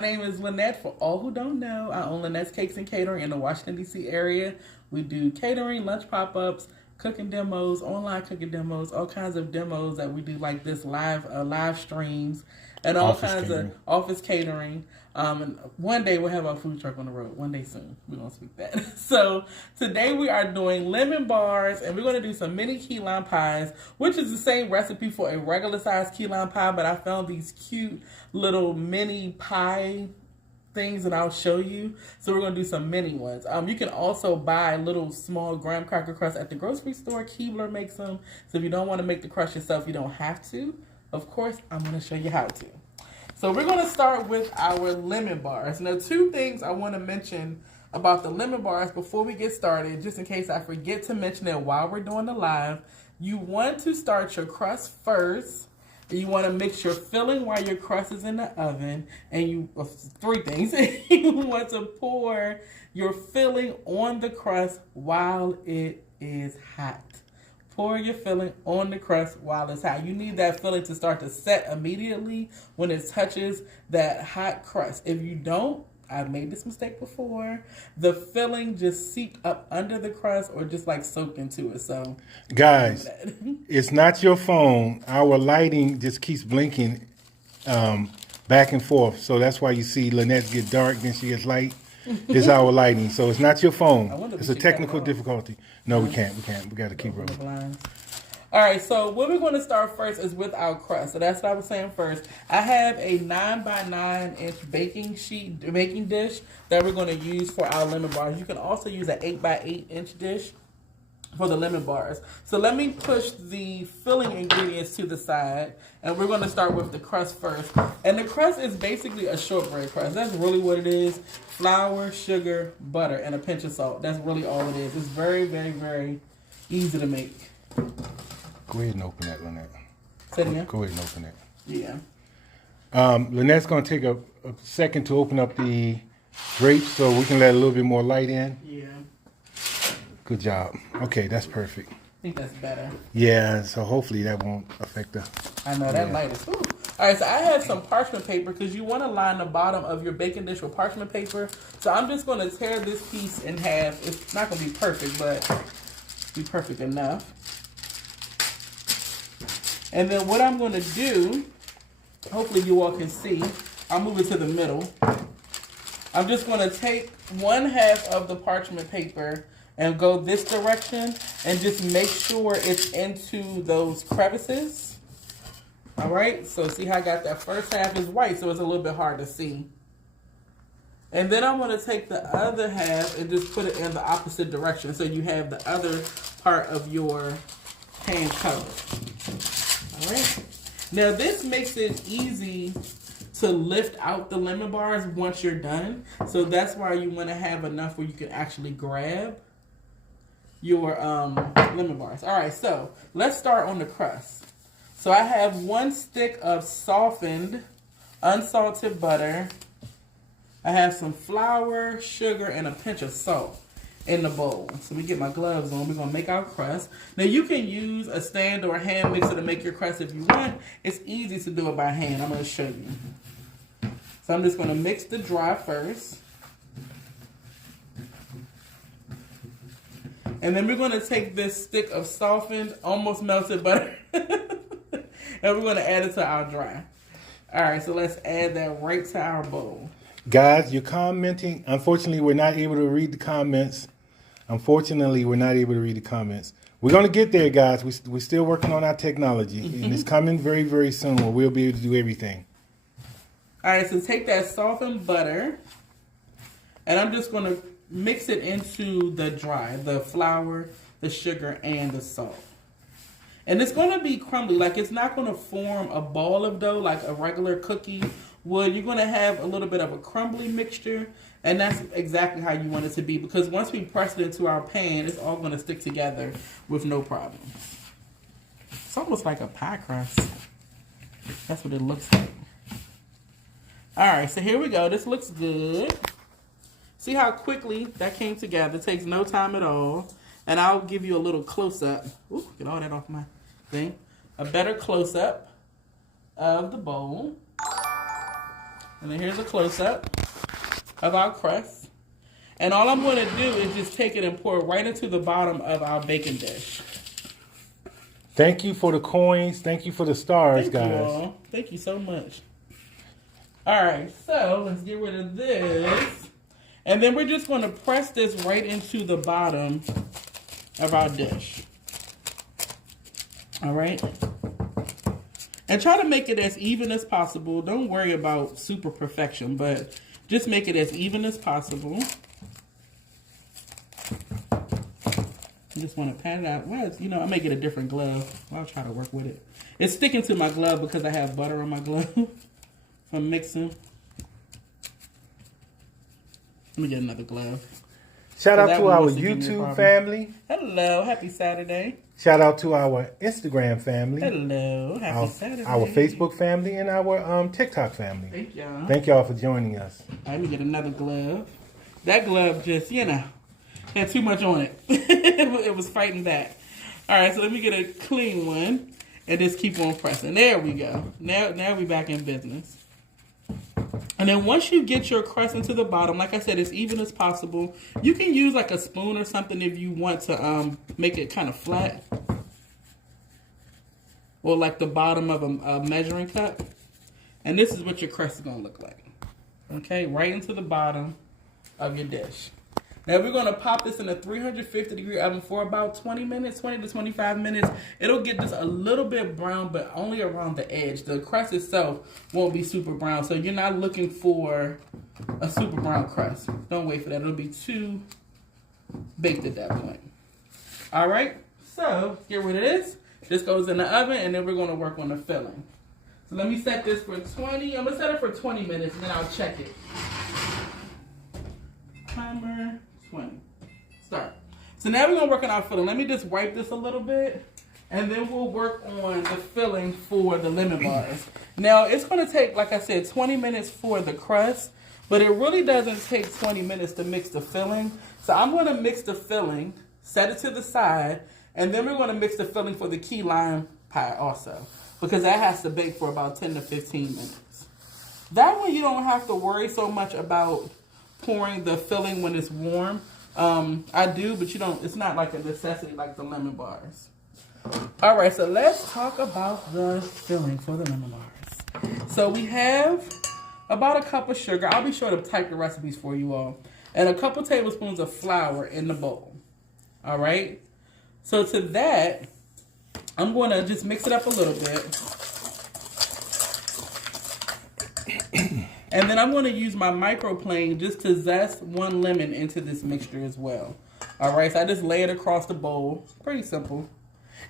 My name is Lynnette. For all who don't know, I own Lynnette's Cakes and Catering in the Washington, D.C. area. We do catering, lunch pop-ups, cooking demos, online cooking demos, all kinds of demos that we do like this live streams, and all Office kinds catering. of office catering. And one day we'll have our food truck on the road. One day soon. We're going to speak that. So today we are doing lemon bars, and we're going to do some mini key lime pies, which is the same recipe for a regular size key lime pie, but I found these cute little mini pie things and I'll show you. So we're going to do some mini ones. You can also buy little small graham cracker crusts at the grocery store. Keebler makes them. So if you don't want to make the crust yourself, you don't have to. Of course, I'm going to show you how to. So we're going to start with our lemon bars. Now, two things I want to mention about the lemon bars before we get started, just in case I forget to mention it while we're doing the live. You want to start your crust first. You want to mix your filling while your crust is in the oven. And three things. You want to pour your filling on the crust while it is hot. Pour your filling on the crust while it's hot. You need that filling to start to set immediately when it touches that hot crust. If you don't, I've made this mistake before, the filling just seeped up under the crust or just like soaked into it. So, guys, it's not your phone. Our lighting just keeps blinking back and forth. So that's why you see Lynette get dark, then she gets light. It's our lighting. So it's not your phone. It's a technical difficulty. No, we can't. We got to keep rolling. All right, so what we're going to start first is with our crust. So that's what I was saying first. I have a 9 by 9 inch baking dish that we're going to use for our lemon bars. You can also use an 8 by 8 inch dish for the lemon bars. So let me push the filling ingredients to the side, and we're going to start with the crust first. And the crust is basically a shortbread crust. That's really what it is. Flour, sugar, butter, and a pinch of salt. That's really all it is. It's very, very, very easy to make. Go ahead and open that, Lynette. Say it again? Go ahead and open it. Yeah. Lynette's going to take a second to open up the grapes so we can let a little bit more light in. Yeah. Good job. Okay, that's perfect. I think that's better. Yeah, so hopefully that won't affect the... I know, that light is... Ooh. All right, so I have some parchment paper because you want to line the bottom of your baking dish with parchment paper. So I'm just going to tear this piece in half. It's not going to be perfect, but be perfect enough. And then what I'm going to do, hopefully you all can see, I'll move it to the middle. I'm just going to take 1/2 of the parchment paper and go this direction and just make sure it's into those crevices. All right, so see how I got that first half is white, so it's a little bit hard to see. And then I'm going to take the other half and just put it in the opposite direction so you have the other part of your pan covered. All right. Now this makes it easy to lift out the lemon bars once you're done. So that's why you want to have enough where you can actually grab your lemon bars. All right, so let's start on the crust. So I have 1 stick of softened, unsalted butter. I have some flour, sugar, and a pinch of salt in the bowl. So we get my gloves on. We're going to make our crust. Now you can use a stand or a hand mixer to make your crust if you want. It's easy to do it by hand. I'm going to show you. So I'm just going to mix the dry first. And then we're going to take this stick of softened, almost melted butter, and we're going to add it to our dry. All right, so let's add that right to our bowl. Guys, you're commenting. Unfortunately, we're not able to read the comments. We're going to get there, guys. We're still working on our technology, and it's coming very, very soon where we'll be able to do everything. All right, so take that softened butter, and I'm just going to mix it into the dry, the flour, the sugar, and the salt. And it's going to be crumbly. Like, it's not going to form a ball of dough like a regular cookie would. You're going to have a little bit of a crumbly mixture, and that's exactly how you want it to be, because once we press it into our pan, it's all going to stick together with no problem. It's almost like a pie crust. That's what it looks like. All right, so here we go. This looks good. See how quickly that came together. It takes no time at all. And I'll give you a little close-up. Ooh, get all that off my thing. A better close-up of the bowl. And then here's a close-up of our crust. And all I'm going to do is just take it and pour it right into the bottom of our baking dish. Thank you for the coins. Thank you for the stars, Thank guys. you all. Thank you so much. All right, so let's get rid of this. And then we're just going to press this right into the bottom of our dish. All right. And try to make it as even as possible. Don't worry about super perfection, but just make it as even as possible. I just want to pat it out. Well, you know, I may get a different glove. I'll try to work with it. It's sticking to my glove because I have butter on my glove from mixing. Let me get another glove. Shout out to our YouTube family. Hello, happy Saturday. Shout out to our Instagram family. Hello, happy Saturday. Our Facebook family and our TikTok family. Thank y'all. Thank y'all for joining us. Let me get another glove. That glove just, you know, had too much on it. It was fighting back. All right, so let me get a clean one and just keep on pressing. There we go. Now we back in business. And then once you get your crust into the bottom, like I said, as even as possible. You can use like a spoon or something if you want to make it kind of flat. Or like the bottom of a measuring cup. And this is what your crust is going to look like. Okay, right into the bottom of your dish. Now we're going to pop this in a 350 degree oven for about 20 minutes, 20 to 25 minutes. It'll get just a little bit brown, but only around the edge. The crust itself won't be super brown, so you're not looking for a super brown crust. Don't wait for that. It'll be too baked at that point. All right, so get rid of this. This goes in the oven, and then we're going to work on the filling. So let me set this for 20. I'm going to set it for 20 minutes, and then I'll check it. Timer. 20. Start. So now we're going to work on our filling. Let me just wipe this a little bit, and then we'll work on the filling for the lemon bars. Now, it's going to take, like I said, 20 minutes for the crust, but it really doesn't take 20 minutes to mix the filling. So I'm going to mix the filling, set it to the side, and then we're going to mix the filling for the key lime pie also, because that has to bake for about 10 to 15 minutes. That way you don't have to worry so much about pouring the filling when it's warm. I do, but you don't. It's not like a necessity like the lemon bars. All right, so let's talk about the filling for the lemon bars. So we have about a cup of sugar. I'll be sure to type the recipes for you all. And a couple tablespoons of flour in the bowl. All right. So to that, I'm going to just mix it up a little bit. And then I'm going to use my microplane just to zest one lemon into this mixture as well. All right, so I just lay it across the bowl. Pretty simple.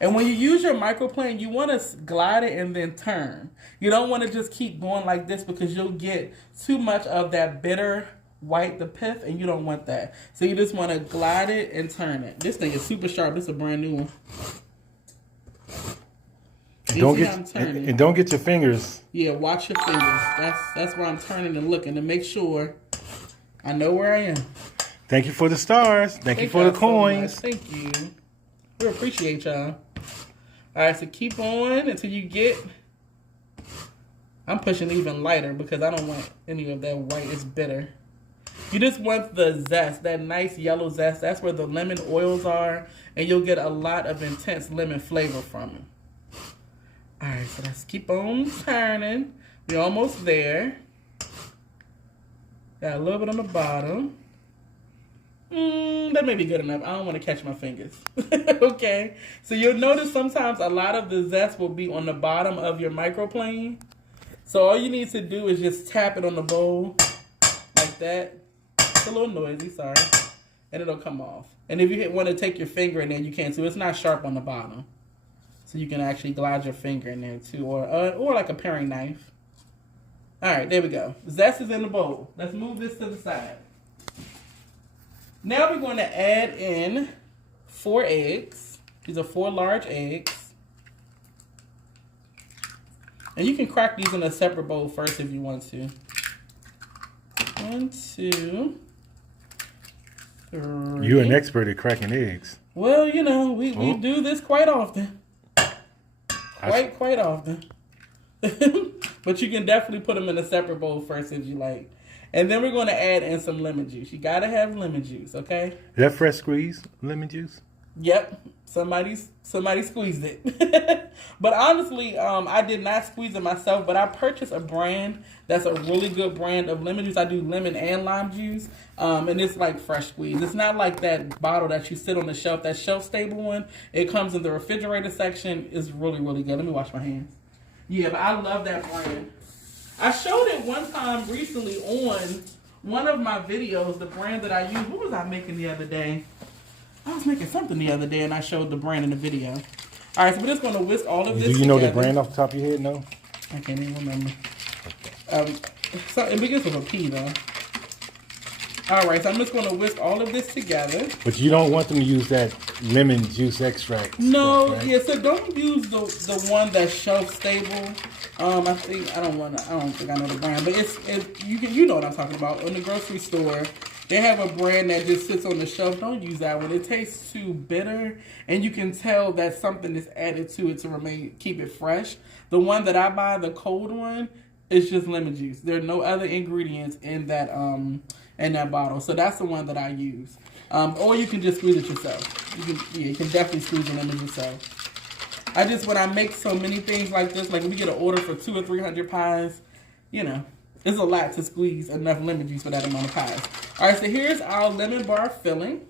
And when you use your microplane, you want to glide it and then turn. You don't want to just keep going like this because you'll get too much of that bitter white, the pith, and you don't want that. So you just want to glide it and turn it. This thing is super sharp. This is a brand new one. Don't get your fingers. Yeah, watch your fingers. That's where I'm turning and looking to make sure I know where I am. Thank you for the stars. Thank you for the coins. So thank you. We appreciate y'all. All right, so keep on until you get. I'm pushing even lighter because I don't want any of that white. It's bitter. You just want the zest, that nice yellow zest. That's where the lemon oils are, and you'll get a lot of intense lemon flavor from it. All right, so let's keep on turning. We're almost there. Got a little bit on the bottom. That may be good enough. I don't want to catch my fingers. Okay. So you'll notice sometimes a lot of the zest will be on the bottom of your microplane. So all you need to do is just tap it on the bowl like that. It's a little noisy, sorry. And it'll come off. And if you want to take your finger in there, you can. So it's not sharp on the bottom. So you can actually glide your finger in there too, or like a paring knife. All right, there we go. Zest is in the bowl. Let's move this to the side. Now we're going to add in 4 eggs. These are 4 large eggs. And you can crack these in a separate bowl first if you want to. 1, 2, 3. You're an expert at cracking eggs. Well, you know, we do this quite often. Quite often. But you can definitely put them in a separate bowl first if you like. And then we're going to add in some lemon juice. You got to have lemon juice, okay? Is that fresh squeezed lemon juice? Yep. Somebody squeezed it. But honestly, I did not squeeze it myself, but I purchased a brand that's a really good brand of lemon juice. I do lemon and lime juice, and it's like fresh squeeze. It's not like that bottle that you sit on the shelf, that shelf-stable one. It comes in the refrigerator section. It's really, really good. Let me wash my hands. Yeah, but I love that brand. I showed it one time recently on one of my videos, the brand that I use. What was I making the other day? I was making something the other day, and I showed the brand in the video. All right, so we're just going to whisk all of this together. Do you know together. the brand off the top of your head? No? I can't even remember. So it begins with a P, though. All right, so I'm just going to whisk all of this together. But you don't want them to use that lemon juice extract. No, stuff, right? yeah, so don't use the one that's shelf stable. I don't think I know the brand, but you know what I'm talking about. In the grocery store, they have a brand that just sits on the shelf. Don't use that one. It tastes too bitter, and you can tell that something is added to it to keep it fresh. The one that I buy, the cold one, is just lemon juice. There are no other ingredients in that bottle, so that's the one that I use. Or you can just squeeze it yourself. You can definitely squeeze the lemon yourself. When I make so many things like this, like if we get an order for 200 or 300 pies, it's a lot to squeeze enough lemon juice for that amount of pies. All right, so here's our lemon bar filling.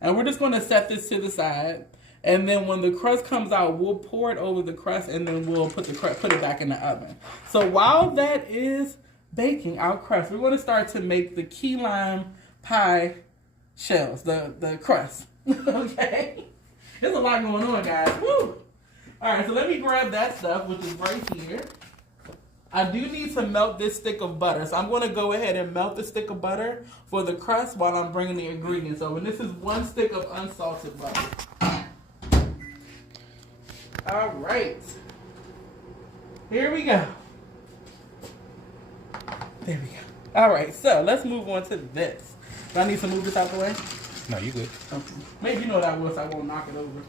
And we're just going to set this to the side. And then when the crust comes out, we'll pour it over the crust, and then we'll put it back in the oven. So while that is baking our crust, we're going to start to make the key lime pie shells, the crust. Okay? There's a lot going on, guys. Woo! All right, so let me grab that stuff, which is right here. I do need to melt this stick of butter. So I'm going to go ahead and melt the stick of butter for the crust while I'm bringing the ingredients over. And this is 1 stick of unsalted butter. All right. Here we go. There we go. All right, so let's move on to this. Do I need to move this out the way? No, you good. Okay. Maybe you know what I will, so I won't knock it over.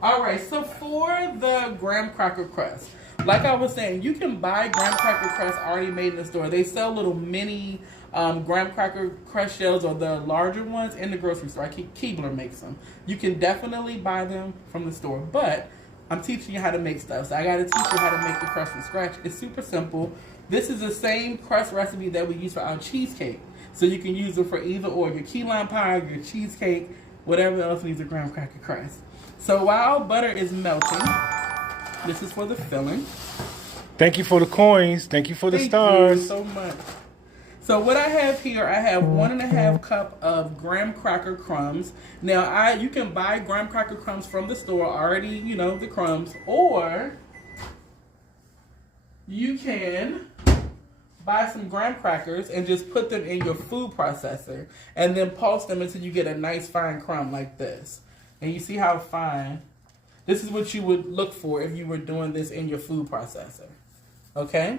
All right, so for the graham cracker crust, like I was saying, you can buy graham cracker crust already made in the store. They sell little mini graham cracker crust shells, or the larger ones, in the grocery store. Keebler makes them. You can definitely buy them from the store, but I'm teaching you how to make stuff. So I got to teach you how to make the crust from scratch. It's super simple. This is the same crust recipe that we use for our cheesecake. So you can use it for either or, your key lime pie, your cheesecake, whatever else needs a graham cracker crust. So while butter is melting, this is for the filling. Thank you for the coins. Thank you for the stars. Thank you so much. So what I have here, I have 1.5 cup of graham cracker crumbs. Now you can buy graham cracker crumbs from the store already, the crumbs, or you can buy some graham crackers and just put them in your food processor and then pulse them until you get a nice fine crumb like this. And you see how fine? This is what you would look for if you were doing this in your food processor. Okay?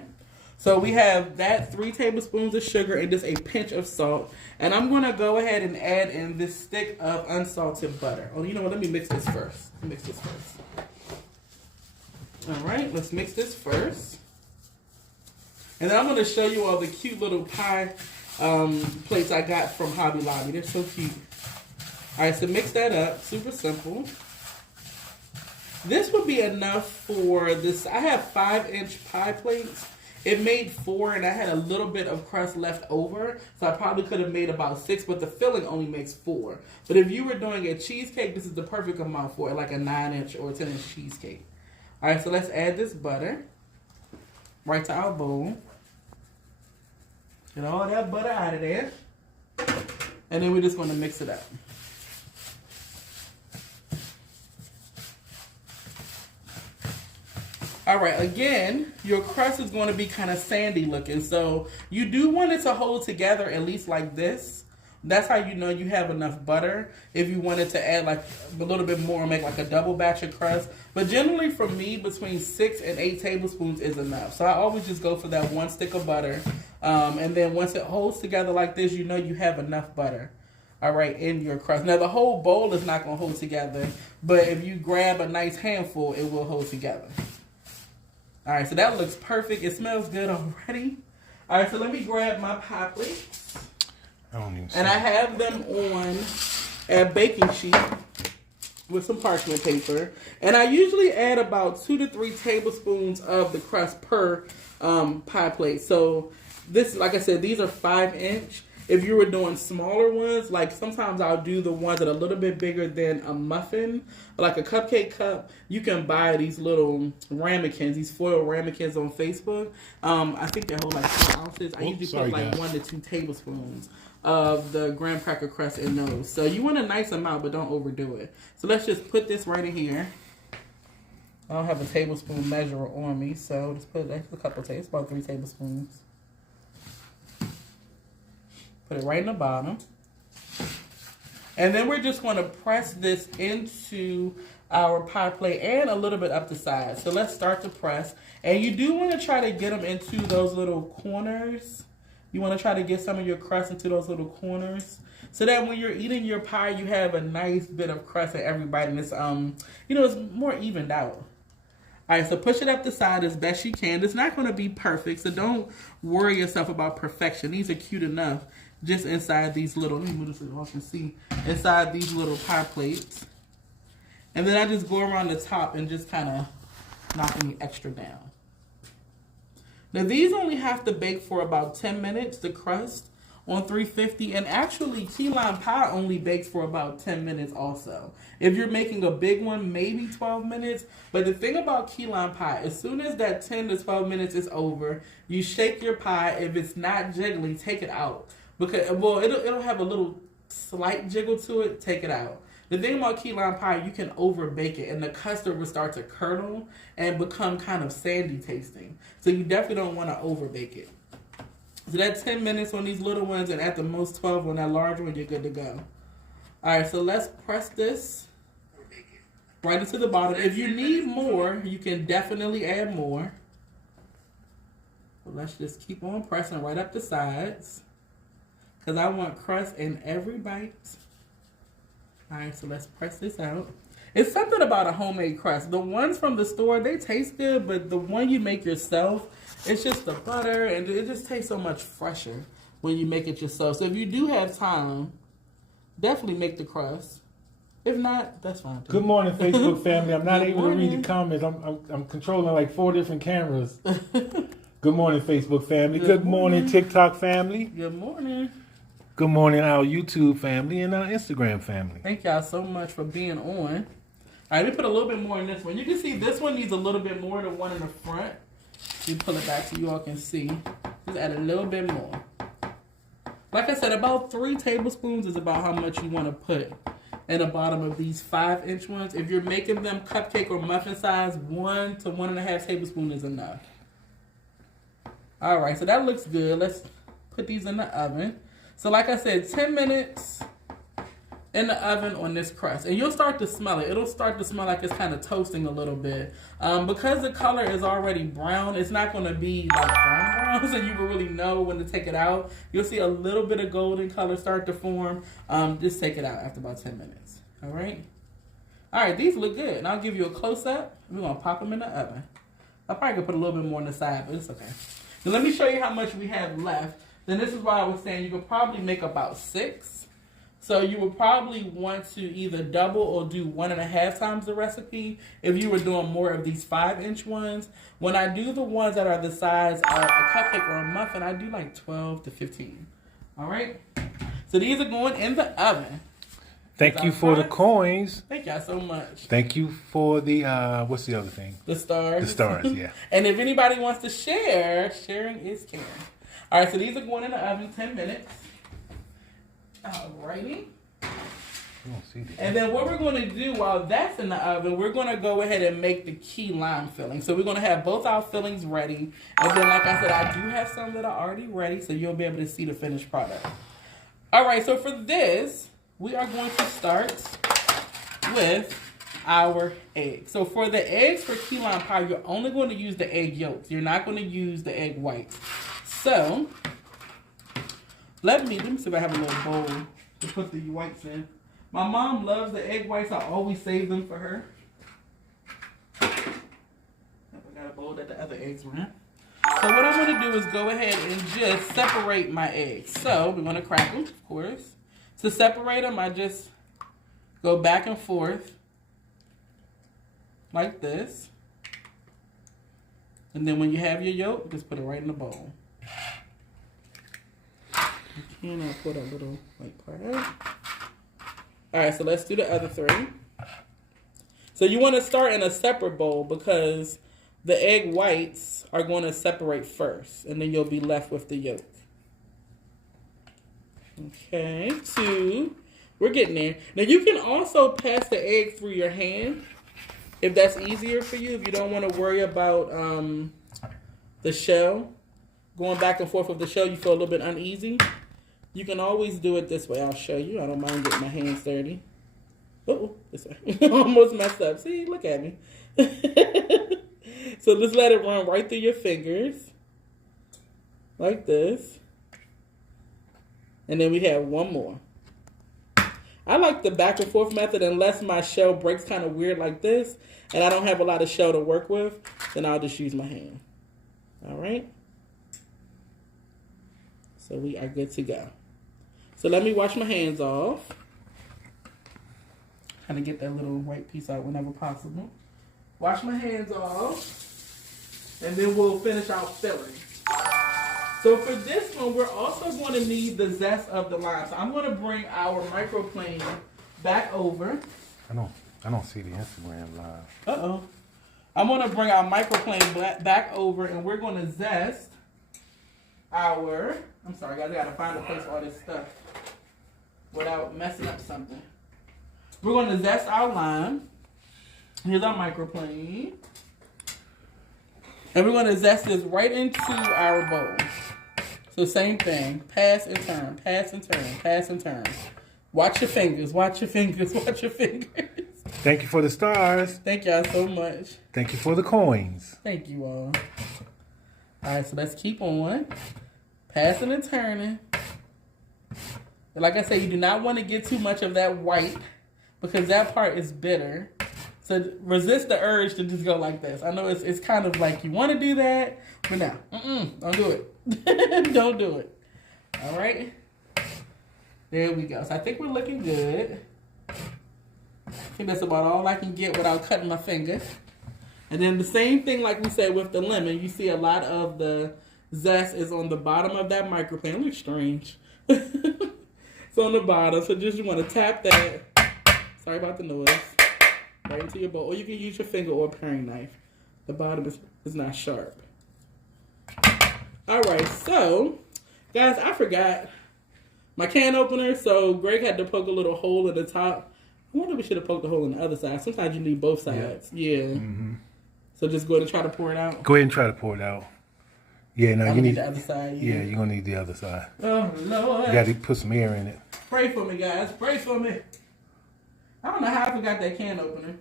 So we have that 3 tablespoons of sugar and just a pinch of salt. And I'm going to go ahead and add in this stick of unsalted butter. Oh, you know what? Let me mix this first. All right, let's mix this first. And then I'm going to show you all the cute little pie plates I got from Hobby Lobby. They're so cute. All right, so mix that up. Super simple. This would be enough for this. I have 5-inch pie plates. It made 4, and I had a little bit of crust left over, so I probably could have made about 6, but the filling only makes 4. But if you were doing a cheesecake, this is the perfect amount for it, like a 9-inch or 10-inch cheesecake. All right, so let's add this butter right to our bowl. Get all that butter out of there. And then we're just going to mix it up. All right, again, your crust is going to be kind of sandy looking. So you do want it to hold together at least like this. That's how you know you have enough butter. If you wanted to add like a little bit more, make like a double batch of crust. But generally for me, between 6 and 8 tablespoons is enough. So I always just go for that 1 stick of butter. And then once it holds together like this, you know you have enough butter. All right, in your crust. Now the whole bowl is not going to hold together. But if you grab a nice handful, it will hold together. All right, so that looks perfect. It smells good already. All right, so let me grab my pie plates. I don't even see. And I have them on a baking sheet with some parchment paper. And I usually add about 2 to 3 tablespoons of the crust per pie plate. So this, like I said, these are 5-inch. If you were doing smaller ones, like sometimes I'll do the ones that are a little bit bigger than a muffin, like a cupcake cup. You can buy these little ramekins, these foil ramekins on Facebook. I think they hold like 4 ounces. I usually put like 1 to 2 tablespoons of the graham cracker crust in those. So you want a nice amount, but don't overdo it. So let's just put this right in here. I don't have a tablespoon measurer on me, so just put a couple tablespoons, about 3 tablespoons. Put it right in the bottom. And then we're just going to press this into our pie plate and a little bit up the side. So let's start to press. And you do want to try to get them into those little corners. You want to try to get some of your crust into those little corners, so that when you're eating your pie, you have a nice bit of crust at every bite, and it's it's more evened out. All right, so push it up the side as best you can. It's not going to be perfect, so don't worry yourself about perfection. These are cute enough just inside these little, let me move this so you can see, inside these little pie plates. And then I just go around the top and just kind of knock any extra down. Now these only have to bake for about 10 minutes, the crust, on 350. And actually, key lime pie only bakes for about 10 minutes also. If you're making a big one, maybe 12 minutes. But the thing about key lime pie, as soon as that 10 to 12 minutes is over, you shake your pie. If it's not jiggling, take it out. Because, well, it'll have a little slight jiggle to it, take it out. The thing about key lime pie, you can over bake it, and the custard will start to curdle and become kind of sandy tasting. So you definitely don't want to over bake it. So that's 10 minutes on these little ones, and at the most 12 on that large one, you're good to go. All right, so let's press this right into the bottom. If you need more, you can definitely add more. But let's just keep on pressing right up the sides, because I want crust in every bite. All right, so let's press this out. It's something about a homemade crust. The ones from the store, they taste good, but the one you make yourself, it's just the butter, and it just tastes so much fresher when you make it yourself. So if you do have time, definitely make the crust. If not, that's fine too. Good morning, Facebook family. I'm not able to read the comments. I'm controlling like 4 different cameras. Good morning, Facebook family. Good morning, TikTok family. Good morning. Good morning, our YouTube family and our Instagram family. Thank y'all so much for being on. All right, let me put a little bit more in this one. You can see this one needs a little bit more than one in the front. You pull it back so you all can see. Just add a little bit more. Like I said, about 3 tablespoons is about how much you want to put in the bottom of these 5-inch ones. If you're making them cupcake or muffin size, 1 to 1.5 tablespoons is enough. All right, so that looks good. Let's put these in the oven. So like I said, 10 minutes in the oven on this crust. And you'll start to smell it. It'll start to smell like it's kind of toasting a little bit. Because the color is already brown, it's not going to be like brown, so you will really know when to take it out. You'll see a little bit of golden color start to form. Just take it out after about 10 minutes. All right? All right, these look good. And I'll give you a close-up. We're going to pop them in the oven. I probably could put a little bit more on the side, but it's okay. Now let me show you how much we have left. Then this is why I was saying you could probably make about 6. So you would probably want to either double or do 1.5 times the recipe if you were doing more of these 5-inch ones. When I do the ones that are the size of a cupcake or a muffin, I do like 12 to 15. All right? So these are going in the oven. Thank you for the coins. Thank y'all so much. Thank you for the, what's the other thing? The stars. The stars, yeah. And if anybody wants to share, sharing is caring. All right, so these are going in the oven 10 minutes. Alrighty. And then what we're going to do while that's in the oven, we're going to go ahead and make the key lime filling. So we're going to have both our fillings ready. And then, like I said, I do have some that are already ready, so you'll be able to see the finished product. All right, so for this, we are going to start with our eggs. So for the eggs for key lime pie, you're only going to use the egg yolks. You're not going to use the egg whites. So let me see if I have a little bowl to put the whites in. My mom loves the egg whites. I always save them for her. I got a bowl that the other eggs were in. So what I'm going to do is go ahead and just separate my eggs. So we're going to crack them, of course. To separate them, I just go back and forth like this. And then when you have your yolk, just put it right in the bowl. And I'll put a little like part out. All right, so let's do the other 3. So you want to start in a separate bowl because the egg whites are going to separate first, and then you'll be left with the yolk. Okay, 2. We're getting there. Now you can also pass the egg through your hand if that's easier for you. If you don't want to worry about the shell going back and forth with the shell, you feel a little bit uneasy. You can always do it this way. I'll show you. I don't mind getting my hands dirty. Oh, this way. Almost messed up. See, look at me. So just let it run right through your fingers. Like this. And then we have one more. I like the back and forth method unless my shell breaks kind of weird like this and I don't have a lot of shell to work with, then I'll just use my hand. All right. So we are good to go. So let me wash my hands off. Trying to get that little white piece out whenever possible. Wash my hands off. And then we'll finish our filling. So for this one, we're also going to need the zest of the lime. So I'm going to bring our microplane back over. I don't see the Instagram live. Uh-oh. I'm going to bring our microplane back over, and we're going to zest our... I'm sorry, guys. I got to find a place for all this stuff without messing up something. We're going to zest our lime. Here's our microplane. And we're going to zest this right into our bowl. So same thing. Pass and turn. Pass and turn. Pass and turn. Watch your fingers. Watch your fingers. Watch your fingers. Thank you for the stars. Thank y'all so much. Thank you for the coins. Thank you all. All right, so let's keep on. Passing and turning. But like I said, you do not want to get too much of that white because that part is bitter. So resist the urge to just go like this. I know it's kind of like you want to do that, but no. Don't do it. Don't do it. All right. There we go. So I think we're looking good. I think that's about all I can get without cutting my finger. And then the same thing like we said with the lemon. You see a lot of the zest is on the bottom of that microplane. It looks strange. It's on the bottom. So just you want to tap that. Sorry about the noise. Right into your bowl. Or you can use your finger or a paring knife. The bottom is not sharp. All right. So, guys, I forgot my can opener. So Greg had to poke a little hole in the top. I wonder if we should have poked the hole in the other side. Sometimes you need both sides. Yeah. Mm-hmm. So just go ahead and try to pour it out. Go ahead and try to pour it out. Yeah, no, you need the other side. Yeah, you're gonna need the other side. Oh Lord! You got to put some air in it. Pray for me, guys. Pray for me. I don't know how I forgot that can opener.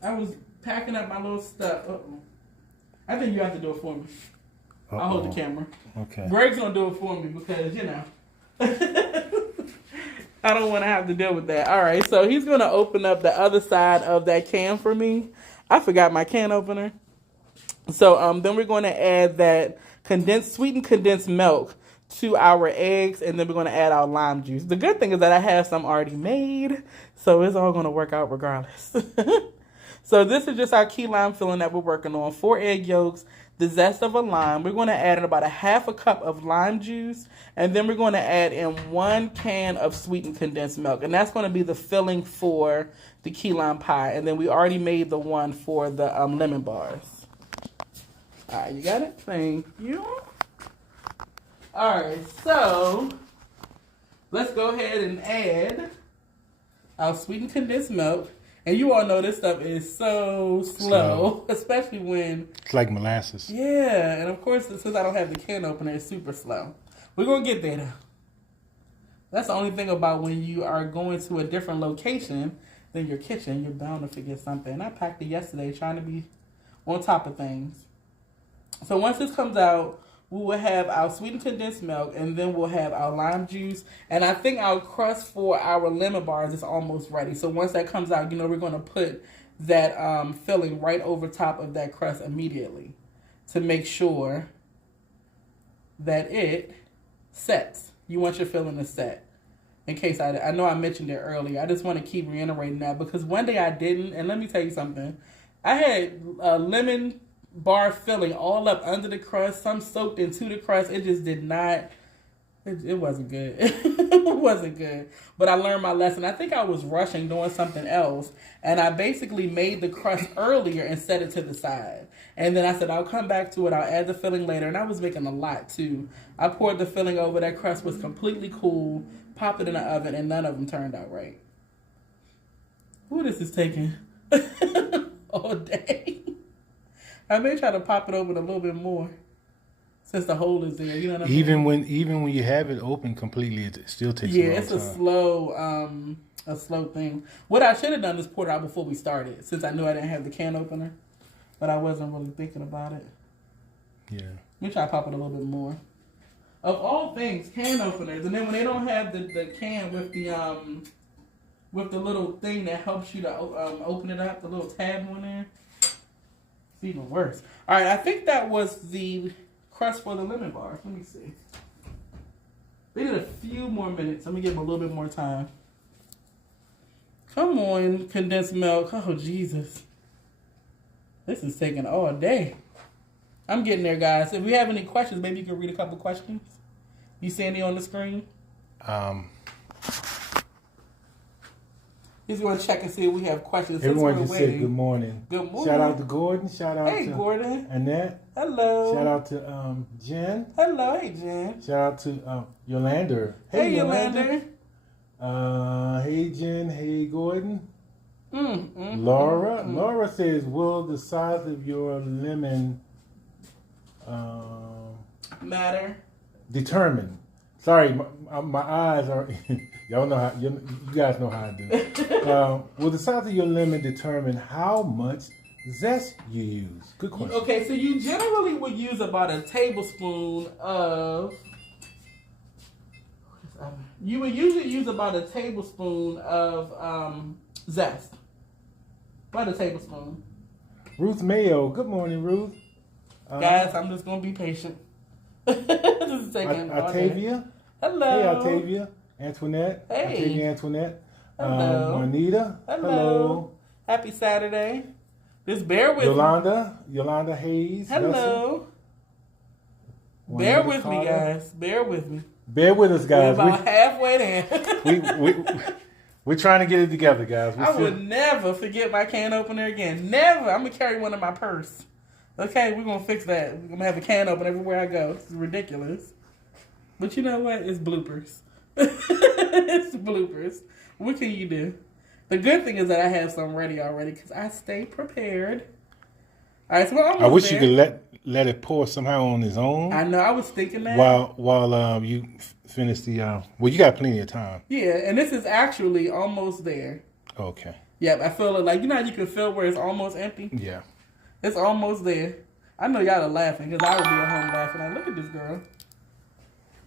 I was packing up my little stuff. I think you have to do it for me. I'll hold the camera. Okay. Greg's gonna do it for me because I don't want to have to deal with that. All right, so he's gonna open up the other side of that can for me. I forgot my can opener. So then we're going to add that sweetened condensed milk to our eggs, and then we're going to add our lime juice. The good thing is that I have some already made, so it's all going to work out regardless. So this is just our key lime filling that we're working on. 4 egg yolks, the zest of a lime. We're going to add in about a half a cup of lime juice, and then we're going to add in 1 can of sweetened condensed milk, and that's going to be the filling for the key lime pie. And then we already made the one for the lemon bars. All right, you got it? Thank you. All right, so let's go ahead and add our sweetened condensed milk. And you all know this stuff is so slow, especially when... It's like molasses. Yeah, and of course, since I don't have the can opener, it's super slow. We're going to get there, though. That's the only thing about when you are going to a different location than your kitchen. You're bound to forget something. I packed it yesterday trying to be on top of things. So once this comes out, we will have our sweetened condensed milk, and then we'll have our lime juice. And I think our crust for our lemon bars is almost ready. So once that comes out, we're going to put that filling right over top of that crust immediately to make sure that it sets. You want your filling to set. In case I know I mentioned it earlier. I just want to keep reiterating that because one day I didn't. And let me tell you something. I had a lemon bar filling all up under the crust. Some soaked into the crust. It just did not. It wasn't good. It wasn't good. But I learned my lesson. I think I was rushing doing something else. And I basically made the crust earlier and set it to the side. And then I said, I'll come back to it. I'll add the filling later. And I was making a lot too. I poured the filling over. That crust was completely cool. Popped it in the oven. And none of them turned out right. Ooh, this is taking all day. I may try to pop it open a little bit more. Since the hole is there, you know what I mean? Even when you have it open completely, it still takes a long time. Yeah, it's a slow thing. What I should have done is pour it out before we started, since I knew I didn't have the can opener, but I wasn't really thinking about it. Yeah. Let me try to pop it a little bit more. Of all things, can openers, and then when they don't have the can with the little thing that helps you to open it up, the little tab on there, it's even worse. All right, I think that was the crust for the lemon bars. Let me see. They did a few more minutes. Let me give them a little bit more time. Come on, condensed milk. Oh, Jesus. This is taking all day. I'm getting there, guys. If we have any questions, maybe you can read a couple questions. You see any on the screen? He's going to check and see if we have questions. Everyone just said good morning. Good morning. Shout out to Gordon. Shout out to Gordon. Annette. Hello. Shout out to Jen. Hello. Hey, Jen. Shout out to Yolanda. Hey, Yolanda. Hey, Jen. Hey, Gordon. Laura. Laura says, will the size of your lemon matter? Determine. Sorry, my eyes are... Y'all know how... You guys know how I do. Will the size of your lemon determine how much zest you use? Good question. Okay, so you generally would use about a tablespoon of... You would usually use about a tablespoon of zest. About a tablespoon. Ruth Mayo. Good morning, Ruth. Guys, I'm just going to be patient. This is taking Octavia. Hello. Hey, Octavia. Antoinette. Hey. Octavia Antoinette. Hello. Juanita. Hello. Happy Saturday. Just bear with me. Yolanda Hayes. Hello. Bear with me, guys. Bear with me. Bear with us, guys. We're about halfway there. We're trying to get it together, guys. I would never forget my can opener again. Never. I'm going to carry one in my purse. Okay, we're going to fix that. We're going to have a can opener everywhere I go. This is ridiculous. But you know what? It's bloopers. It's bloopers. What can you do? The good thing is that I have some ready already because I stay prepared. All right, so we're almost I wish there. You could let it pour somehow on its own. I know. I was thinking that. While you finish the... well, you got plenty of time. Yeah, and this is actually almost there. Okay. Yep, I feel it like... You know how you can feel where it's almost empty? Yeah. It's almost there. I know y'all are laughing because I would be at home laughing. Like, look at this girl.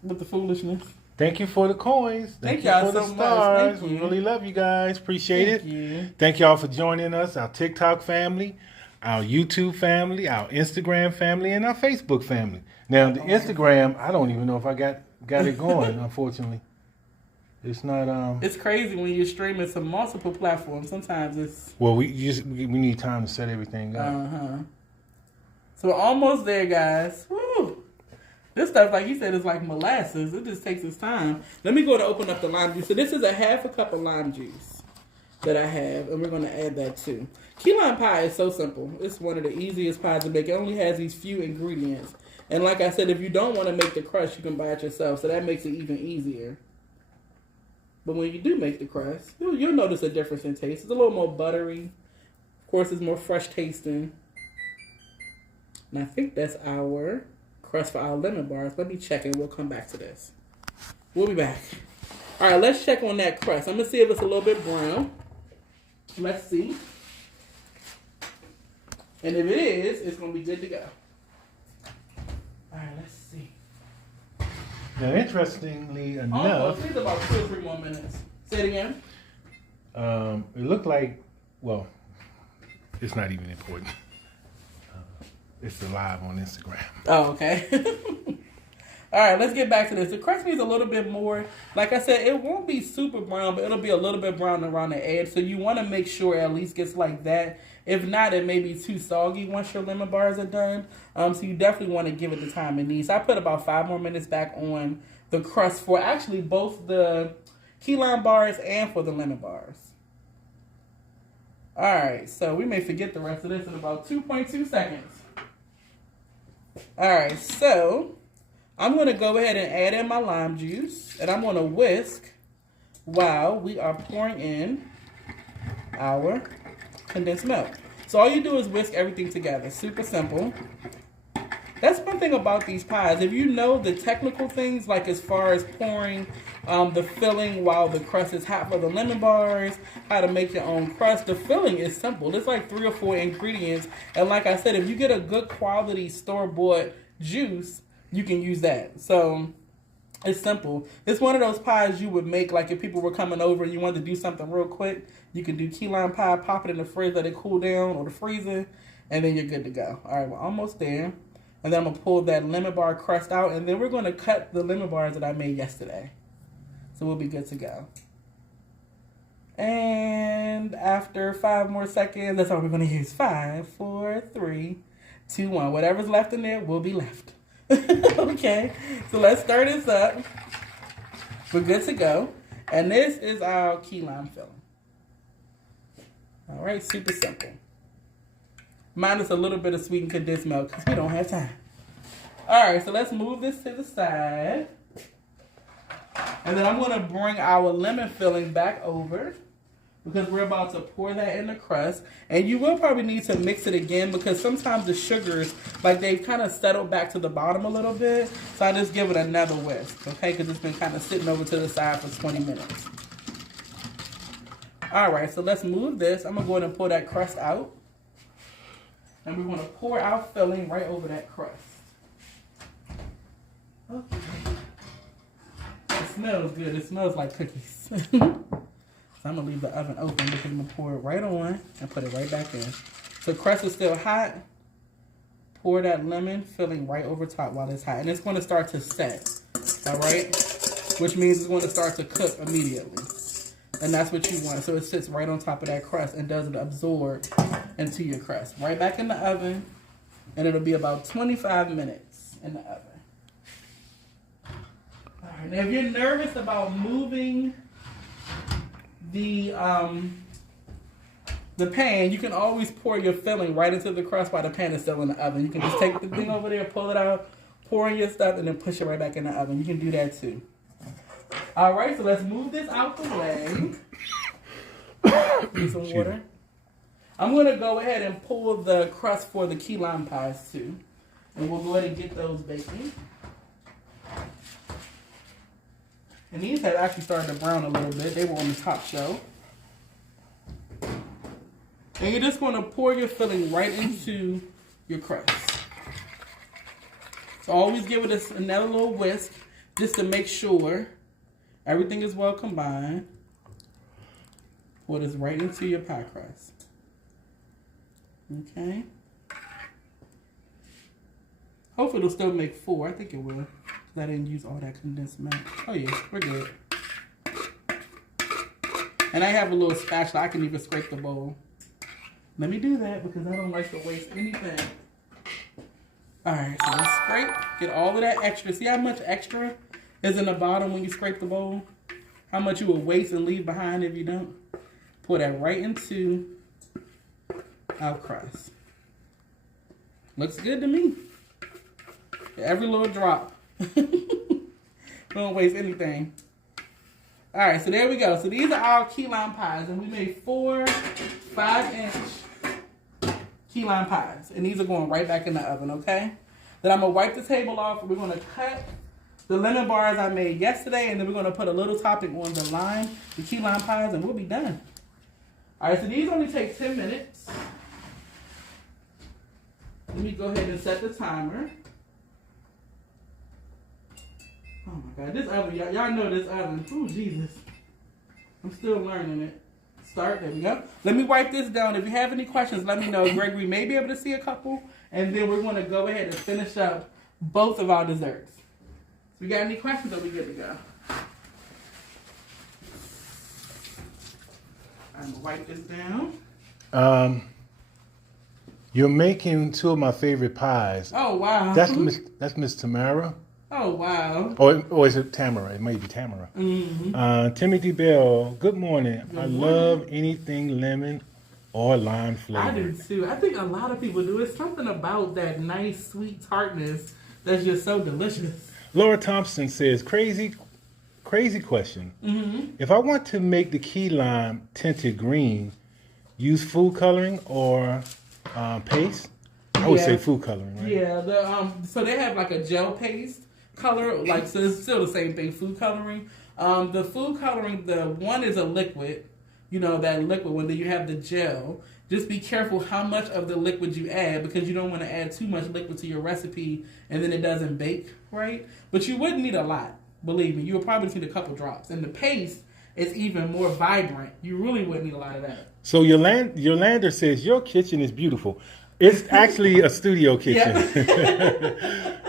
With the foolishness. Thank you for the coins. Thank y'all for the so stars. much. Thank you. We really love you guys. Appreciate it. Thank you. Thank y'all for joining us, our TikTok family, our YouTube family, our Instagram family, and our Facebook family. Now, the Instagram, I don't even know if I got it going, unfortunately. It's not... It's crazy when you're streaming to multiple platforms. Sometimes it's... Well, we need time to set everything up. Uh-huh. So we're almost there, guys. Woo! This stuff, like you said, is like molasses. It just takes its time. Let me go to open up the lime juice. So this is a half a cup of lime juice that I have, and we're going to add that too. Key lime pie is so simple. It's one of the easiest pies to make. It only has these few ingredients. And like I said, if you don't want to make the crust, you can buy it yourself. So that makes it even easier. But when you do make the crust, you'll notice a difference in taste. It's a little more buttery. Of course, it's more fresh tasting. And I think that's our crust for our lemon bars. Let me check and we'll come back to this. We'll be back. All right, let's check on that crust. I'm going to see if it's a little bit brown. Let's see. And if it is, it's going to be good to go. All right, let's see. Now, interestingly enough... Almost. It's about 2 or 3 more minutes. Say it again. It looked like, well, It's not even important. It's the live on Instagram. Oh, okay. All right, let's get back to this. The crust needs a little bit more. Like I said, it won't be super brown, but it'll be a little bit brown around the edge. So you want to make sure it at least gets like that. If not, it may be too soggy once your lemon bars are done. So you definitely want to give it the time it needs. So I put about 5 more minutes back on the crust for actually both the key lime bars and for the lemon bars. All right, so we may forget the rest of this in about 2.2 seconds. All right, so I'm going to go ahead and add in my lime juice, and I'm going to whisk while we are pouring in our condensed milk. So all you do is whisk everything together. Super simple. That's one thing about these pies. If you know the technical things, like as far as pouring the filling while the crust is hot for the lemon bars, how to make your own crust, the filling is simple. It's like 3 or 4 ingredients. And like I said, if you get a good quality store-bought juice, you can use that. So it's simple. It's one of those pies you would make like if people were coming over and you wanted to do something real quick. You can do key lime pie, pop it in the fridge, let it cool down, or the freezer, and then you're good to go. All right, we're almost there. And then I'm going to pull that lemon bar crust out, and then we're going to cut the lemon bars that I made yesterday. So we'll be good to go. And after 5 more seconds, that's all we're going to use. 5, 4, 3, 2, 1. Whatever's left in there will be left. Okay, so let's stir this up. We're good to go. And this is our key lime filling. All right, super simple. Minus a little bit of sweetened condensed milk because we don't have time. All right, so let's move this to the side. And then I'm going to bring our lemon filling back over because we're about to pour that in the crust. And you will probably need to mix it again because sometimes the sugars, like they've kind of settled back to the bottom a little bit. So I just give it another whisk, okay? Because it's been kind of sitting over to the side for 20 minutes. All right, so let's move this. I'm going to go ahead and pull that crust out. And we're going to pour our filling right over that crust. Okay. It smells good. It smells like cookies. So I'm going to leave the oven open because I'm going to pour it right on and put it right back in. So the crust is still hot. Pour that lemon filling right over top while it's hot. And it's going to start to set. All right? Which means it's going to start to cook immediately. And that's what you want. So it sits right on top of that crust and doesn't absorb into your crust. Right back in the oven. And it'll be about 25 minutes in the oven. All right. Now if you're nervous about moving the pan, you can always pour your filling right into the crust while the pan is still in the oven. You can just take the thing over there, pull it out, pour in your stuff, and then push it right back in the oven. You can do that too. All right, so let's move this out the way. Need some water. I'm going to go ahead and pull the crust for the key lime pies too. And we'll go ahead and get those baking. And these have actually started to brown a little bit. They were on the top shelf. And you're just going to pour your filling right into your crust. So always give it another little whisk just to make sure everything is well combined. Pour this right into your pie crust. Okay. Hopefully it'll still make 4. I think it will. I didn't use all that condensed milk. Oh yeah, we're good. And I have a little spatula. I can even scrape the bowl. Let me do that because I don't like to waste anything. Alright, so let's scrape. Get all of that extra. See how much extra is in the bottom when you scrape the bowl? How much you will waste and leave behind if you don't? Pour that right into our crust. Looks good to me. Every little drop. Don't waste anything. Alright, so there we go. So these are our key lime pies. And we made 4 5-inch key lime pies. And these are going right back in the oven, okay? Then I'm going to wipe the table off. We're going to cut the lemon bars I made yesterday. And then we're going to put a little topping on the key lime pies. And we'll be done. Alright, so these only take 10 minutes. Let me go ahead and set the timer. Oh my God, this oven, y'all know this oven. Oh, Jesus. I'm still learning it. start. There we go. Let me wipe this down. If you have any questions, let me know. Gregory may be able to see a couple. And then we're going to go ahead and finish up both of our desserts. We got any questions, or we good to go? I'm going to wipe this down. You're making two of my favorite pies. Oh, wow. That's Miss Tamara. Oh, wow. Or is it Tamara? It may be Tamara. Mm-hmm. Timothy Bell, good morning. I love anything lemon or lime flavored. I do too. I think a lot of people do. It's something about that nice, sweet tartness that's just so delicious. Laura Thompson says, crazy question. Mm-hmm. If I want to make the key lime tinted green, use food coloring or paste? I would say food coloring, right? Yeah. So they have like a gel paste color, like, so it's still the same thing, food coloring. The food coloring, the one is a liquid, you know, that liquid one. Then you have the gel. Just be careful how much of the liquid you add, because you don't want to add too much liquid to your recipe and then it doesn't bake right. But you wouldn't need a lot, believe me. You would probably need a couple drops. And the paste is even more vibrant. You really wouldn't need a lot of that. So Yolanda says, your kitchen is beautiful. It's actually a studio kitchen.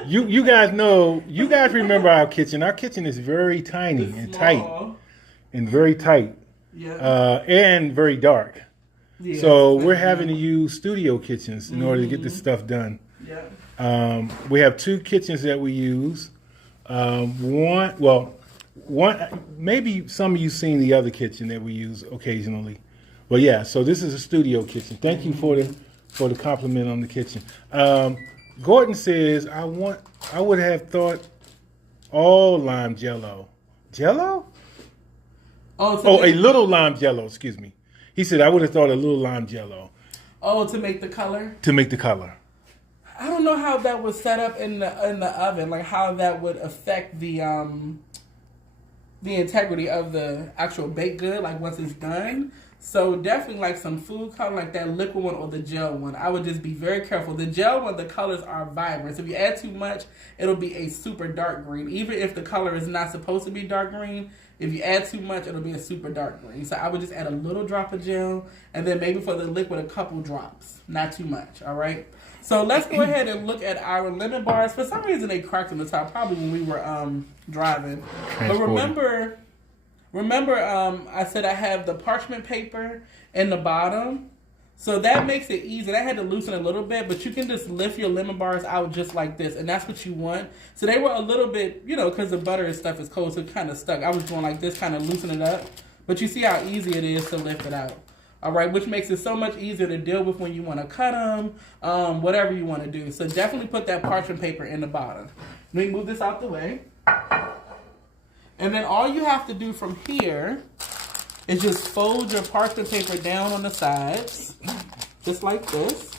You guys know, you guys remember our kitchen. Our kitchen is very tiny and tight. And very tight. Yeah. And very dark. Yeah, so we're having to use studio kitchens in order to get this stuff done. Yeah. We have two kitchens that we use. One, maybe some of you seen the other kitchen that we use occasionally. But yeah, so this is a studio kitchen. Thank you for the compliment on the kitchen. Gordon says, I would have thought all lime jello. Jello? A little lime jello, excuse me. He said, I would have thought a little lime jello. Oh, to make the color? To make the color. I don't know how that was set up in the oven, like how that would affect the integrity of the actual baked good, like once it's done. So definitely like some food color, like that liquid one or the gel one. I would just be very careful. The gel one, the colors are vibrant. So if you add too much, it'll be a super dark green. Even if the color is not supposed to be dark green, if you add too much, it'll be a super dark green. So I would just add a little drop of gel, and then maybe for the liquid, a couple drops. Not too much, all right? So let's go ahead and look at our lemon bars. For some reason, they cracked on the top, probably when we were driving. But remember, I said I have the parchment paper in the bottom. So that makes it easy. I had to loosen a little bit, but you can just lift your lemon bars out just like this, and that's what you want. So they were a little bit, because the butter and stuff is cold, so it kind of stuck. I was going like this, kind of loosen it up. But you see how easy it is to lift it out. All right, which makes it so much easier to deal with when you want to cut them, whatever you want to do. So definitely put that parchment paper in the bottom. Let me move this out the way. And then all you have to do from here is just fold your parchment paper down on the sides, just like this.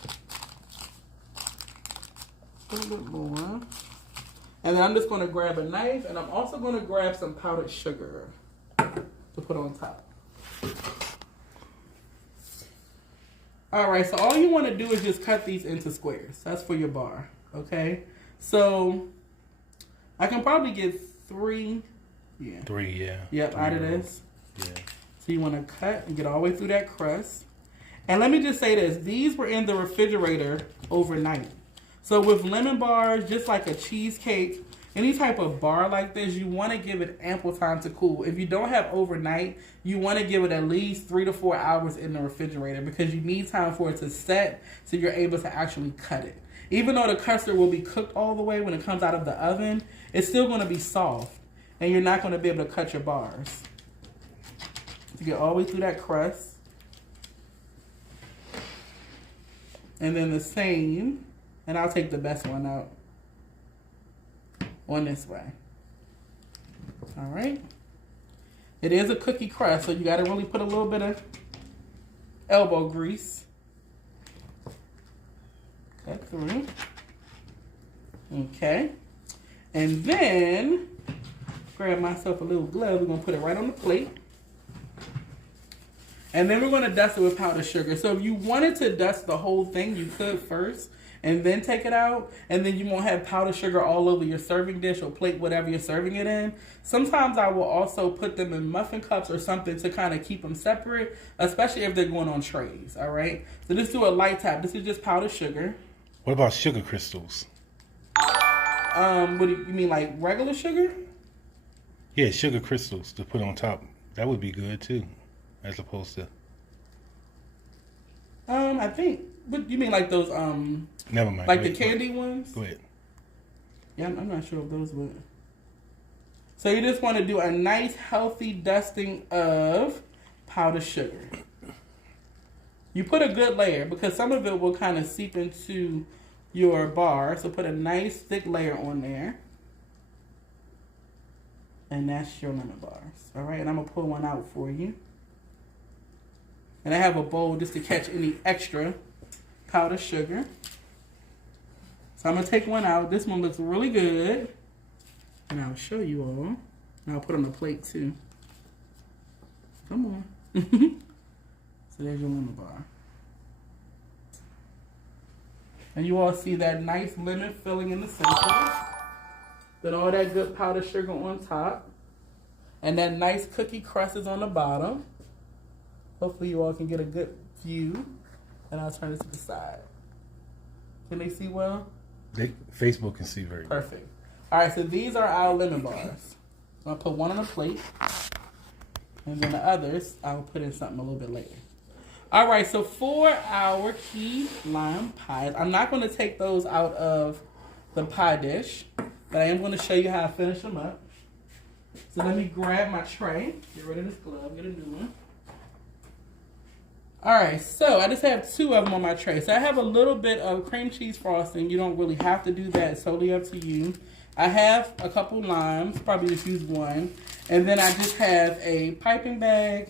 A little bit more. And then I'm just going to grab a knife, and I'm also going to grab some powdered sugar to put on top. All right, so all you want to do is just cut these into squares. That's for your bar, okay? So I can probably get 3. Yeah. 3, yeah. Yep, 3 out of this. Yeah. So you want to cut and get all the way through that crust. And let me just say this. These were in the refrigerator overnight. So with lemon bars, just like a cheesecake, any type of bar like this, you want to give it ample time to cool. If you don't have overnight, you want to give it at least 3 to 4 hours in the refrigerator, because you need time for it to set so you're able to actually cut it. Even though the custard will be cooked all the way when it comes out of the oven, it's still going to be soft, and you're not going to be able to cut your bars. To get all the way through that crust. And then the same, and I'll take the best one out on this way. All right. It is a cookie crust, so you got to really put a little bit of elbow grease. Cut through. Okay. And then, grab myself a little glove. We're going to put it right on the plate. And then we're going to dust it with powdered sugar. So if you wanted to dust the whole thing, you could first. and then take it out, and then you won't have powdered sugar all over your serving dish or plate, whatever you're serving it in. Sometimes I will also put them in muffin cups or something to kind of keep them separate, especially if they're going on trays, all right? So just do a light tap. This is just powdered sugar. What about sugar crystals? What do you mean, like regular sugar? Yeah, sugar crystals to put on top. That would be good too, as opposed to. I think. What you mean, like those? Never mind. Like the candy ones? Go ahead. Yeah, I'm not sure if those would. So you just want to do a nice, healthy dusting of powdered sugar. You put a good layer because some of it will kind of seep into your bar. So put a nice thick layer on there. And that's your lemon bars. All right, and I'm going to pull one out for you. And I have a bowl just to catch any extra powdered sugar. So I'm going to take one out. This one looks really good. And I'll show you all. And I'll put on the plate too. Come on. So there's your lemon bar. And you all see that nice lemon filling in the center. Then all that good powdered sugar on top. And that nice cookie crust is on the bottom. Hopefully you all can get a good view. And I'll turn this to the side. Can they see well? Facebook can see very well. Perfect. All right, so these are our lemon bars. So I'll put one on a plate. And then the others, I'll put in something a little bit later. All right, so for our key lime pies, I'm not going to take those out of the pie dish, but I am going to show you how I finish them up. So let me grab my tray, get rid of this glove, get a new one. All right, so I just have two of them on my tray. So I have a little bit of cream cheese frosting. You don't really have to do that. It's totally up to you. I have a couple limes, probably just use one. And then I just have a piping bag.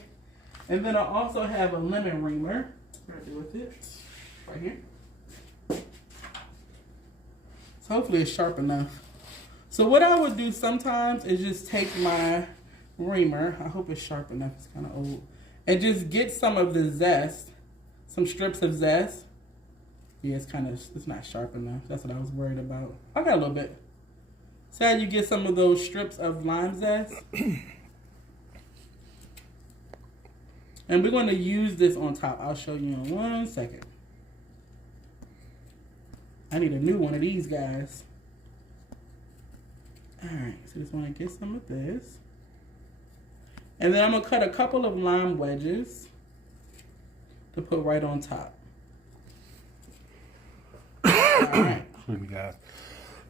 And then I also have a lemon reamer. What do I do with it? Right here. So hopefully it's sharp enough. So what I would do sometimes is just take my reamer. I hope it's sharp enough. It's kind of old. And just get some of the zest. Some strips of zest. Yeah, it's not sharp enough. That's what I was worried about. I got a little bit. So you get some of those strips of lime zest. And we're going to use this on top. I'll show you in 1 second. I need a new one of these guys. Alright, so just want to get some of this. And then I'm going to cut a couple of lime wedges to put right on top. Alright. Excuse me, guys.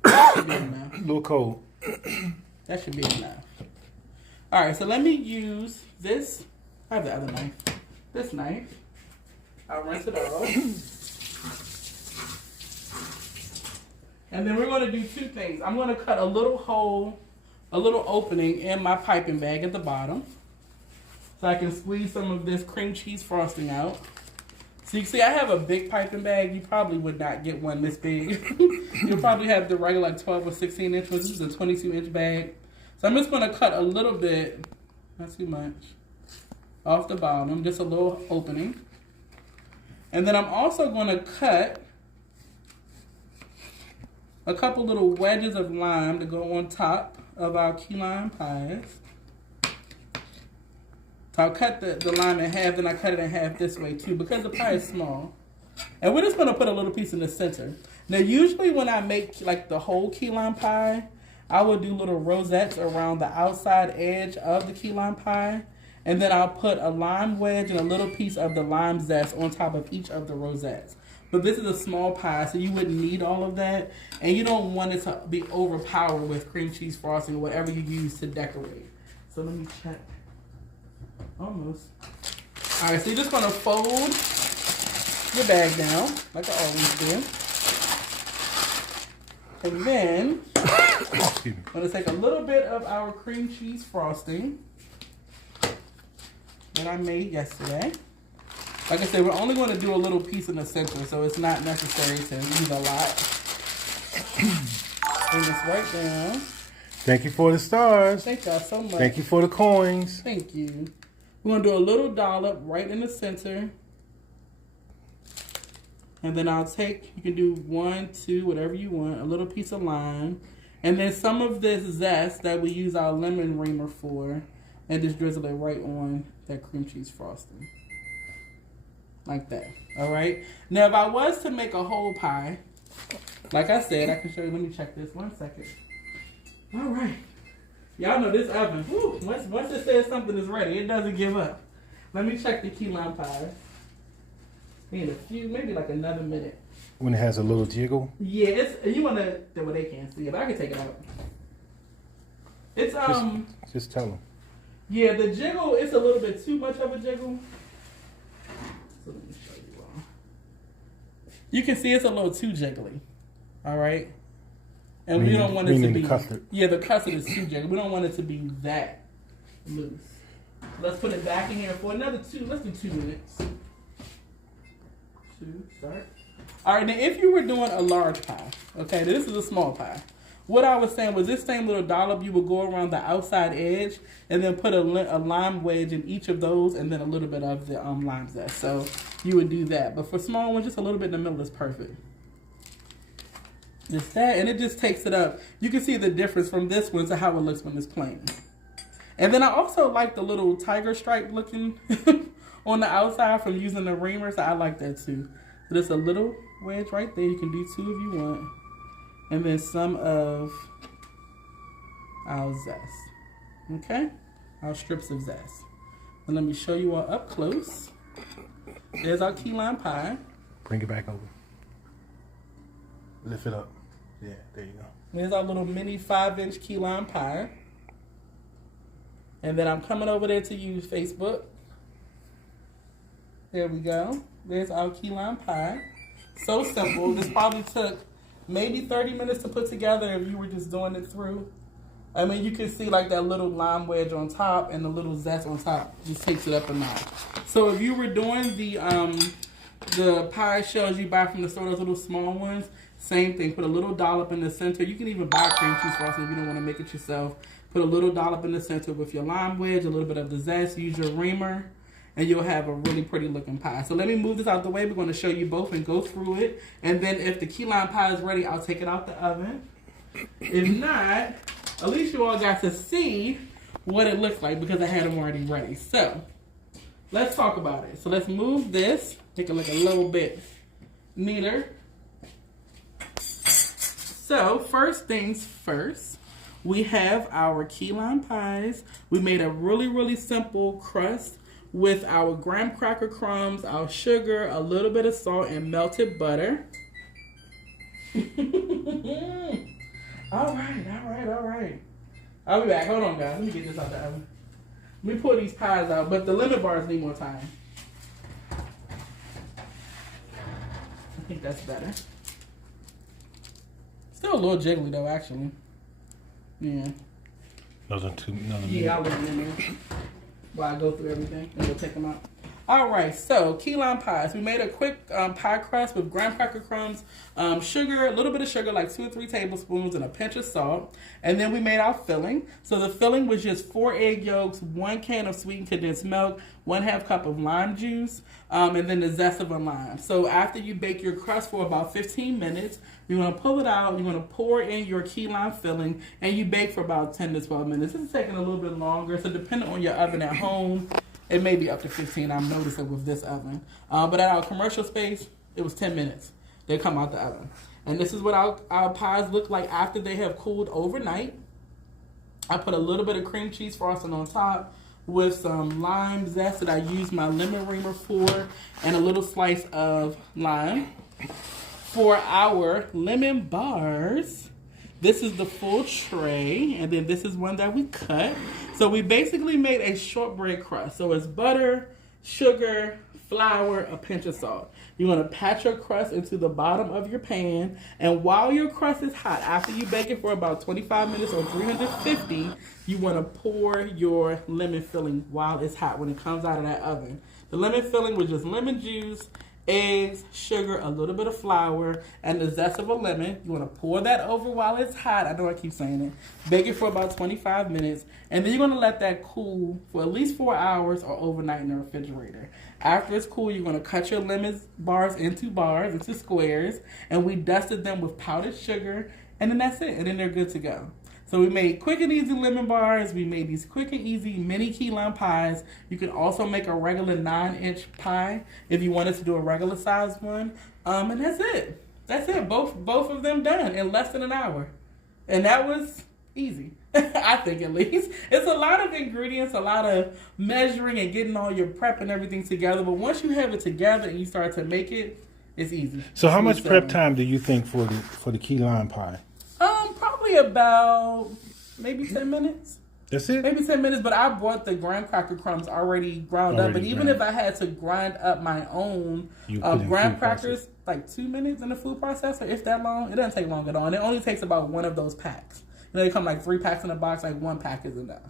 That should be enough. A little cold. That should be enough. Alright, so let me use this. I have the other knife. This knife. I'll rinse it off. And then we're going to do two things. I'm going to cut a little hole, a little opening in my piping bag at the bottom. So I can squeeze some of this cream cheese frosting out. So you can see I have a big piping bag. You probably would not get one this big. You'll probably have the regular like 12 or 16 inch ones. This is a 22-inch bag. So I'm just going to cut a little bit, not too much, off the bottom, just a little opening. And then I'm also going to cut a couple little wedges of lime to go on top of our key lime pies. So I'll cut the lime in half, then I cut it in half this way too because the pie is small. And we're just going to put a little piece in the center. Now usually when I make like the whole key lime pie, I will do little rosettes around the outside edge of the key lime pie. And then I'll put a lime wedge and a little piece of the lime zest on top of each of the rosettes. But this is a small pie, so you wouldn't need all of that. And you don't want it to be overpowered with cream cheese frosting or whatever you use to decorate. So let me check. Almost. All right, so you're just going to fold your bag down, like I always do. And then, I'm going to take a little bit of our cream cheese frosting that I made yesterday. Like I said, we're only going to do a little piece in the center, so it's not necessary to use a lot. Bring this right down. Thank you for the stars. Thank y'all so much. Thank you for the coins. Thank you. We're going to do a little dollop right in the center. And then I'll take, you can do 1, 2, whatever you want, a little piece of lime. And then some of this zest that we use our lemon reamer for, and just drizzle it right on that cream cheese frosting. Like that. All right. Now, if I was to make a whole pie, like I said, I can show you. Let me check this 1 second. All right. Y'all know this oven. Whew, once it says something is ready, it doesn't give up. Let me check the key lime pie. In a few, maybe like another minute. When it has a little jiggle? Yeah, it's, you want to, well, they can't see it, but I can take it out. It's, Just tell them. yeah, the jiggle, it's a little bit too much of a jiggle. So let me show you all. You can see it's a little too jiggly. All right? And we don't want it to be, the custard. Yeah, the custard is too jiggly. We don't want it to be that loose. Let's put it back in here for another let's do 2 minutes. 2, start. All right, now if you were doing a large pie, okay, this is a small pie. What I was saying was this same little dollop, you would go around the outside edge and then put a lime wedge in each of those and then a little bit of the lime zest. So you would do that. But for small ones, just a little bit in the middle is perfect. Just that, and it just takes it up. You can see the difference from this one to how it looks when it's plain. And then I also like the little tiger stripe looking on the outside from using the reamer, so I like that too. So there's a little wedge right there. You can do 2 if you want. And then some of our zest. Okay? Our strips of zest. And let me show you all up close. There's our key lime pie. Bring it back over. Lift it up. Yeah, there you go. There's our little mini 5-inch key lime pie. And then I'm coming over there to use Facebook. There we go. There's our key lime pie. So simple. This probably took maybe 30 minutes to put together if you were just doing it through. I mean, you can see like that little lime wedge on top and the little zest on top just takes it up a notch. So if you were doing the pie shells you buy from the store, those little small ones, same thing. Put a little dollop in the center. You can even buy cream cheese frosting if you don't want to make it yourself. Put a little dollop in the center with your lime wedge, a little bit of the zest. Use your reamer, and you'll have a really pretty looking pie. So let me move this out the way. We're going to show you both and go through it. And then if the key lime pie is ready, I'll take it out the oven. If not, at least you all got to see what it looks like because I had them already ready. So let's talk about it. So let's move this, make it look a little bit neater. So first things first, we have our key lime pies. We made a really, really simple crust with our graham cracker crumbs, our sugar, a little bit of salt, and melted butter. All right. I'll be back. Hold on, guys. Let me get this out the oven. Let me pull these pies out, but the lemon bars need more time. I think that's better. Still a little jiggly though, actually. Yeah. Those are 2. Yeah, I'll leave them in there while I go through everything and we'll take them out. All right, so key lime pies. We made a quick pie crust with graham cracker crumbs, sugar, a little bit of sugar, like 2 or 3 tablespoons, and a pinch of salt. And then we made our filling. So the filling was just 4 egg yolks, 1 can of sweetened condensed milk, 1/2 cup of lime juice, and then the zest of a lime. So after you bake your crust for about 15 minutes, you're going to pull it out, you're going to pour in your key lime filling, and you bake for about 10 to 12 minutes. This is taking a little bit longer, so depending on your oven at home, it may be up to 15. I'm noticing with this oven. But at our commercial space, it was 10 minutes. They come out the oven. And this is what our pies look like after they have cooled overnight. I put a little bit of cream cheese frosting on top with some lime zest that I used my lemon reamer for, and a little slice of lime. For our lemon bars, this is the full tray, and then this is one that we cut. So we basically made a shortbread crust. So it's butter, sugar, flour, a pinch of salt. You want to pat your crust into the bottom of your pan, and while your crust is hot, after you bake it for about 25 minutes on 350, you want to pour your lemon filling while it's hot when it comes out of that oven. The lemon filling was just lemon juice eggs, sugar, a little bit of flour, and the zest of a lemon. You want to pour that over while it's hot. I know I keep saying it. Bake it for about 25 minutes, and then you're going to let that cool for at least 4 hours or overnight in the refrigerator. After it's cool, you're going to cut your lemon bars into squares, and we dusted them with powdered sugar, and then that's it, and then they're good to go. So we made quick and easy lemon bars. We made these quick and easy mini key lime pies. You can also make a regular 9-inch pie if you wanted to do a regular size one. And that's it. That's it. Both of them done in less than an hour. And that was easy. I think at least. It's a lot of ingredients, a lot of measuring and getting all your prep and everything together. But once you have it together and you start to make it, it's easy. So how much prep time do you think for the key lime pie? Probably about maybe 10 minutes. That's it? Maybe 10 minutes, but I bought the graham cracker crumbs already ground up. And even if I had to grind up my own graham crackers, like 2 minutes in the food processor, if that long, it doesn't take long at all. And it only takes about one of those packs. You know, they come like 3 packs in a box, like 1 pack is enough.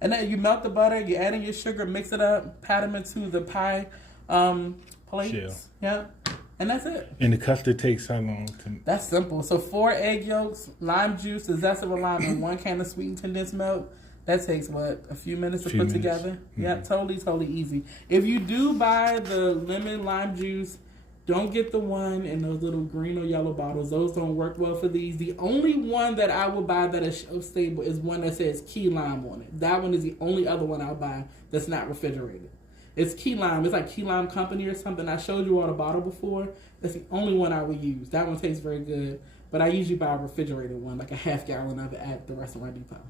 And then you melt the butter, you add in your sugar, mix it up, pat them into the pie plates. Chill. Yeah. And that's it. And the custard takes how long? That's simple. So 4 egg yolks, lime juice, the zest of a lime, and 1 can of sweetened condensed milk. That takes, a few minutes to put together? Mm-hmm. Yeah, totally easy. If you do buy the lemon lime juice, don't get the one in those little green or yellow bottles. Those don't work well for these. The only one that I will buy that is shelf stable is one that says key lime on it. That one is the only other one I'll buy that's not refrigerated. It's key lime. It's like Key Lime Company or something. I showed you all the bottle before. That's the only one I would use. That one tastes very good. But I usually buy a refrigerated one, like a half gallon of it at the restaurant depot.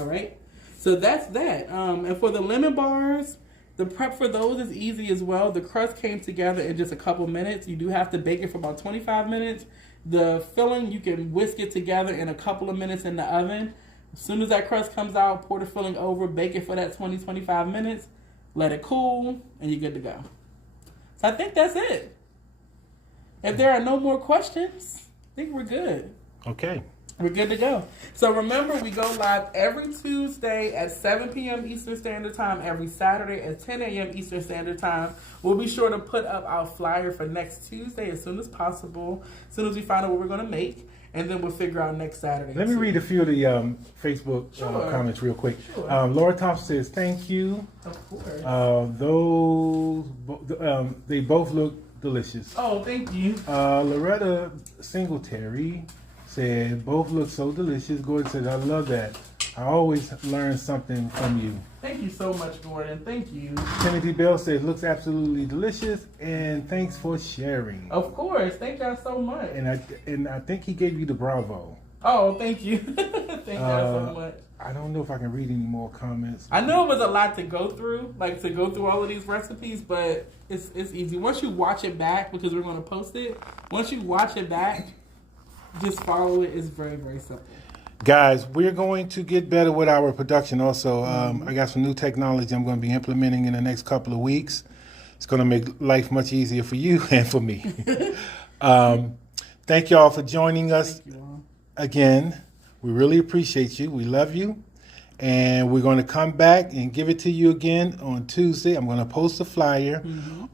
All right? So that's that. And for the lemon bars, the prep for those is easy as well. The crust came together in just a couple minutes. You do have to bake it for about 25 minutes. The filling, you can whisk it together in a couple of minutes in the oven. As soon as that crust comes out, pour the filling over, bake it for that 25 minutes. Let it cool, and you're good to go. So I think that's it. If there are no more questions, I think we're good. Okay. We're good to go. So remember, we go live every Tuesday at 7 p.m. Eastern Standard Time, every Saturday at 10 a.m. Eastern Standard Time. We'll be sure to put up our flyer for next Tuesday as soon as possible, as soon as we find out what we're going to make. And then we'll figure out next Saturday. Let me read a few of the Facebook comments real quick. Sure. Laura Thompson says, thank you. Of course. They both look delicious. Oh, thank you. Loretta Singletary said, both look so delicious. Gordon said, I love that. I always learn something from you. Thank you so much, Gordon. Thank you. Timothy Bell says, looks absolutely delicious, and thanks for sharing. Of course. Thank y'all so much. And I think he gave you the bravo. Oh, thank you. Thank y'all so much. I don't know if I can read any more comments. I know it was a lot to go through, all of these recipes, but it's easy. Once you watch it back, because we're going to post it, once you watch it back, just follow it. It's very, very simple. Guys, we're going to get better with our production also. I got some new technology I'm going to be implementing in the next couple of weeks. It's going to make life much easier for you and for me. Thank you all for joining us again. We really appreciate you. We love you. And we're going to come back and give it to you again on Tuesday. I'm going to post a flyer.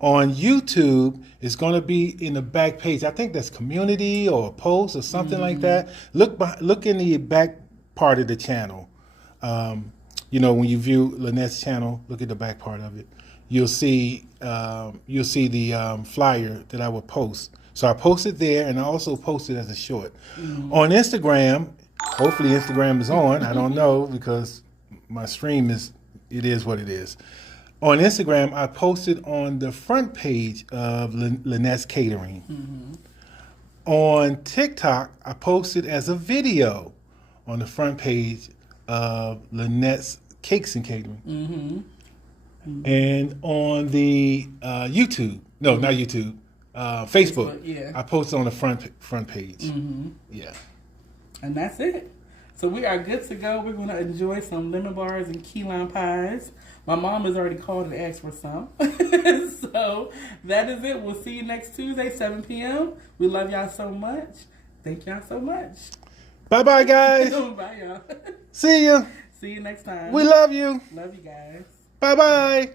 On YouTube. It's going to be in the back page. I think that's community or a post or something like that. Look in the back part of the channel. When you view Lynnette's channel, look at the back part of it. You'll see the flyer that I will post. So I post it there, and I also post it as a short. On Instagram, hopefully Instagram is on. I don't know, because my stream is what it is. On Instagram, I posted on the front page of Lynnette's Catering. On TikTok, I posted as a video on the front page of Lynnette's Cakes and Catering. And on the YouTube, no, not YouTube, Facebook, yeah. I posted on the front page. Yeah. And that's it. So we are good to go. We're going to enjoy some lemon bars and key lime pies. My mom has already called and asked for some. So that is it. We'll see you next Tuesday, 7 p.m. We love y'all so much. Thank y'all so much. Bye-bye, guys. Bye, y'all. See ya. See you next time. We love you. Love you guys. Bye-bye.